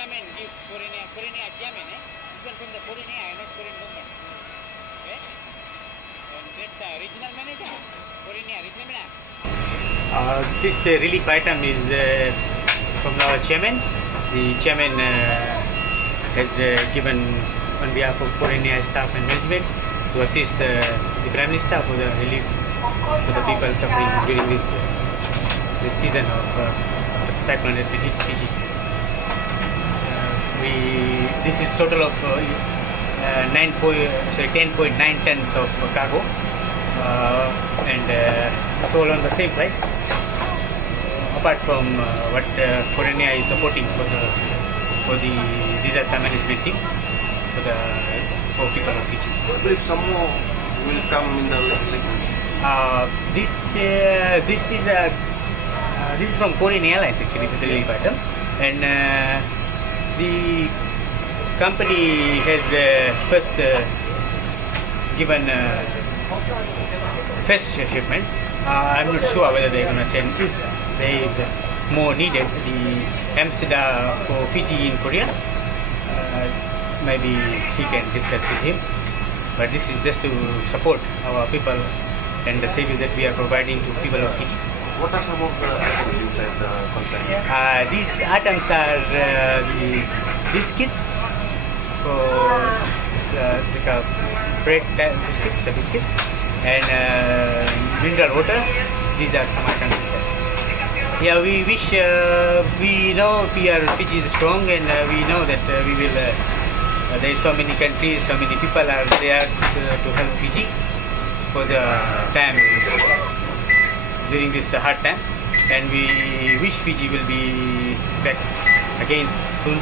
chairman gives foreign chairman, even from the foreign not foreign government. Okay? And that's the regional manager, foreign regional manager. This relief item is from our chairman. The chairman has given on behalf of Foreign staff and management to assist the Prime Minister for the relief for the people suffering during this season of the cyclone has been hit Fiji. This is total of 10.9 tons of cargo and sold on the same flight. Apart from what Foreign is supporting for the disaster management team for people of Fiji. I believe some more will come in the lake. This is from Korean Airlines actually. This relief item, and the company has first given first shipment. I'm not sure whether they're going to send if there is more needed. The ambassador for Fiji in Korea, maybe he can discuss with him. But this is just to support our people and the service that we are providing to people of Fiji. What are some of the items inside the container? These items are the biscuits for like a bread biscuits, a biscuit, and mineral water. These are some items inside. Yeah, we wish, we know Fiji is strong, and we know that we will, there is so many countries, so many people are there to help Fiji for the time, during this hard time, and we wish Fiji will be back again soon.